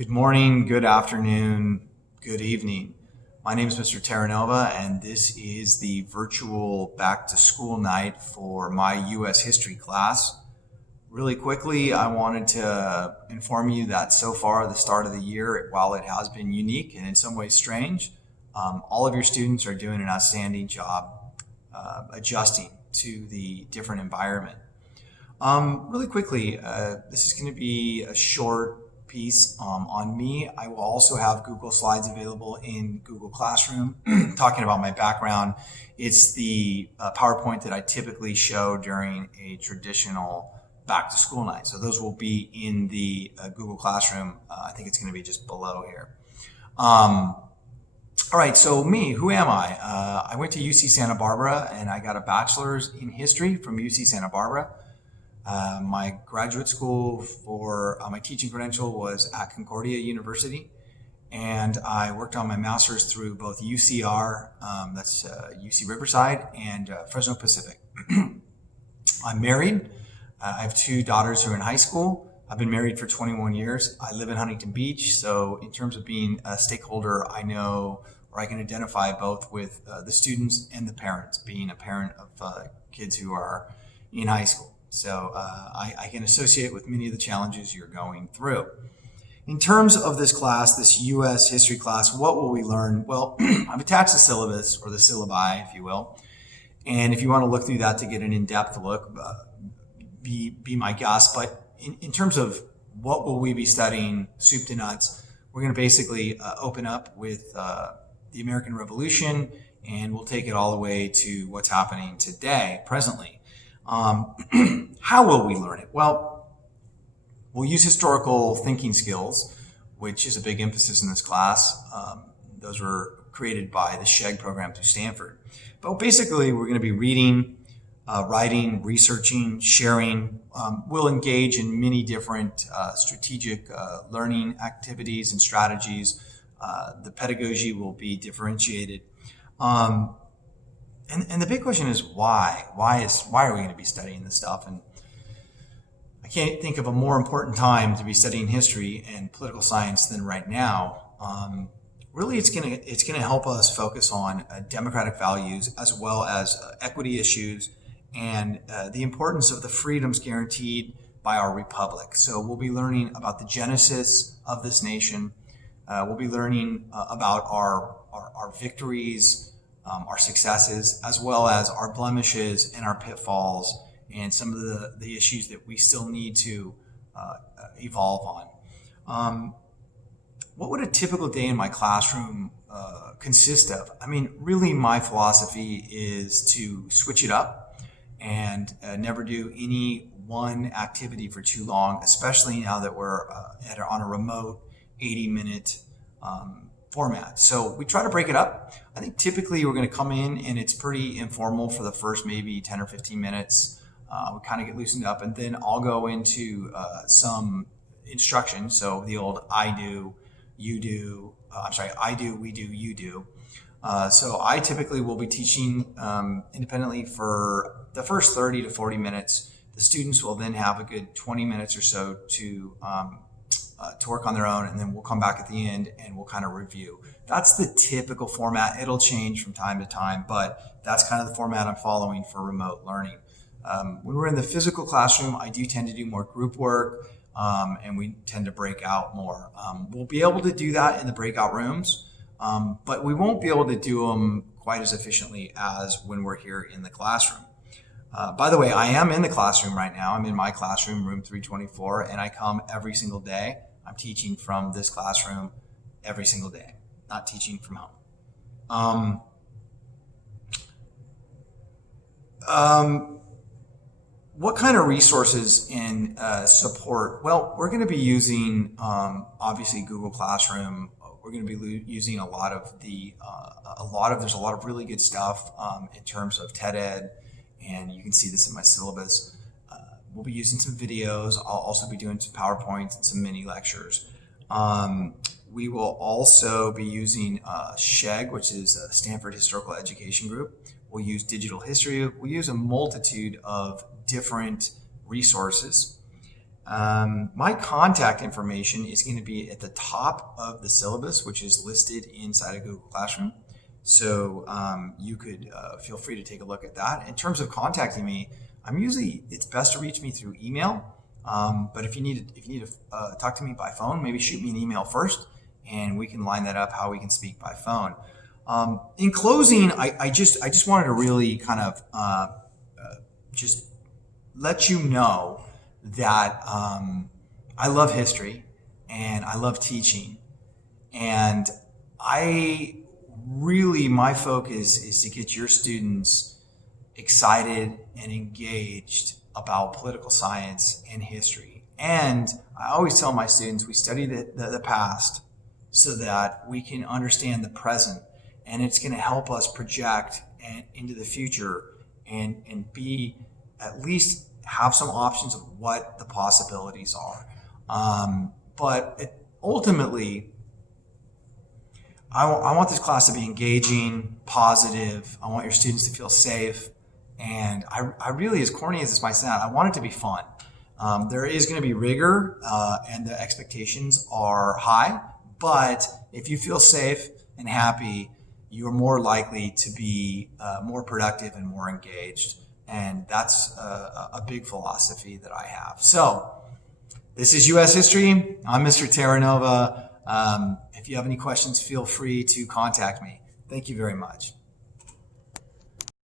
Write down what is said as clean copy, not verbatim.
Good morning, good afternoon, good evening. My name is Mr. Terranova, and this is the virtual back to school night for my U.S. history class. Really quickly, I wanted to inform you that so far, the start of the year, while it has been unique and in some ways strange, all of your students are doing an outstanding job adjusting to the different environment. Really quickly, this is going to be a short piece on me. I will also have Google Slides available in Google Classroom talking about my background. It's the PowerPoint that I typically show during a traditional back to school night. So those will be in the Google Classroom. I think it's going to be just below here. All right, so me, who am I? I went to UC Santa Barbara and I got a bachelor's in history from UC Santa Barbara. My graduate school for my teaching credential was at Concordia University, and I worked on my master's through both UCR, that's UC Riverside, and Fresno Pacific. I'm married. I have two daughters who are in high school. I've been married for 21 years. I live in Huntington Beach, so in terms of being a stakeholder, I know, or I can identify both with the students and the parents, being a parent of kids who are in high school. So I can associate with many of the challenges you're going through. In terms of this class, this U.S. history class, what will we learn? Well, I've attached the syllabus, or the syllabi, if you will. And if you want to look through that to get an in-depth look, be my guest. But in terms of what will we be studying, soup to nuts, we're going to basically open up with the American Revolution, and we'll take it all the way to what's happening today, presently. How will we learn it? Well, we'll use historical thinking skills, which is a big emphasis in this class. Those were created by the SHEG program through Stanford. But basically, we're going to be reading, writing, researching, sharing. We'll engage in many different strategic learning activities and strategies. The pedagogy will be differentiated. And the big question is why? Why are we going to be studying this stuff? And I can't think of a more important time to be studying history and political science than right now. Really, it's going to help us focus on democratic values as well as equity issues and the importance of the freedoms guaranteed by our republic. So we'll be learning about the genesis of this nation. We'll be learning about our victories, our successes, as well as our blemishes and our pitfalls and some of the issues that we still need to evolve on. What would a typical day in my classroom consist of? I mean, really my philosophy is to switch it up and never do any one activity for too long, especially now that we're on a remote 80-minute format. So we try to break it up. I think typically we're going to come in and it's pretty informal for the first maybe 10 or 15 minutes. We kind of get loosened up, and then I'll go into some instruction. So the old I do, you do, I do, we do, you do. So I typically will be teaching independently for the first 30 to 40 minutes. The students will then have a good 20 minutes or so to work on their own, and then we'll come back at the end and we'll kind of review. That's the typical format. It'll change from time to time, but that's kind of the format I'm following for remote learning. When we're in the physical classroom, I do tend to do more group work, and we tend to break out more. We'll be able to do that in the breakout rooms, but we won't be able to do them quite as efficiently as when we're here in the classroom. By the way, I am in the classroom right now. I'm in my classroom, room 324, and I come every single day. I'm teaching from this classroom every single day, not teaching from home. What kind of resources and support? Well, we're going to be using, obviously, Google Classroom. We're going to be using there's a lot of really good stuff in terms of TED Ed, and you can see this in my syllabus. We'll be using some videos. I'll also be doing some PowerPoints and some mini lectures. We will also be using SHEG, which is a Stanford Historical Education Group. We'll use digital history. We'll use a multitude of different resources. My contact information is going to be at the top of the syllabus, which is listed inside of Google Classroom. So you could feel free to take a look at that. In terms of contacting me, it's best to reach me through email. But if you need to talk to me by phone, maybe shoot me an email first, and we can line that up how we can speak by phone. In closing, I just wanted to really kind of just let you know that I love history and I love teaching, and my focus is to get your students excited and engaged about political science and history. And I always tell my students we study the past so that we can understand the present, and it's going to help us project into the future and be at least have some options of what the possibilities are. But ultimately, I want this class to be engaging, positive. I want your students to feel safe. And I really, as corny as this might sound, I want it to be fun. There is going to be rigor, and the expectations are high. But if you feel safe and happy, you're more likely to be more productive and more engaged. And that's a big philosophy that I have. So this is U.S. History. I'm Mr. Terranova. If you have any questions, feel free to contact me. Thank you very much.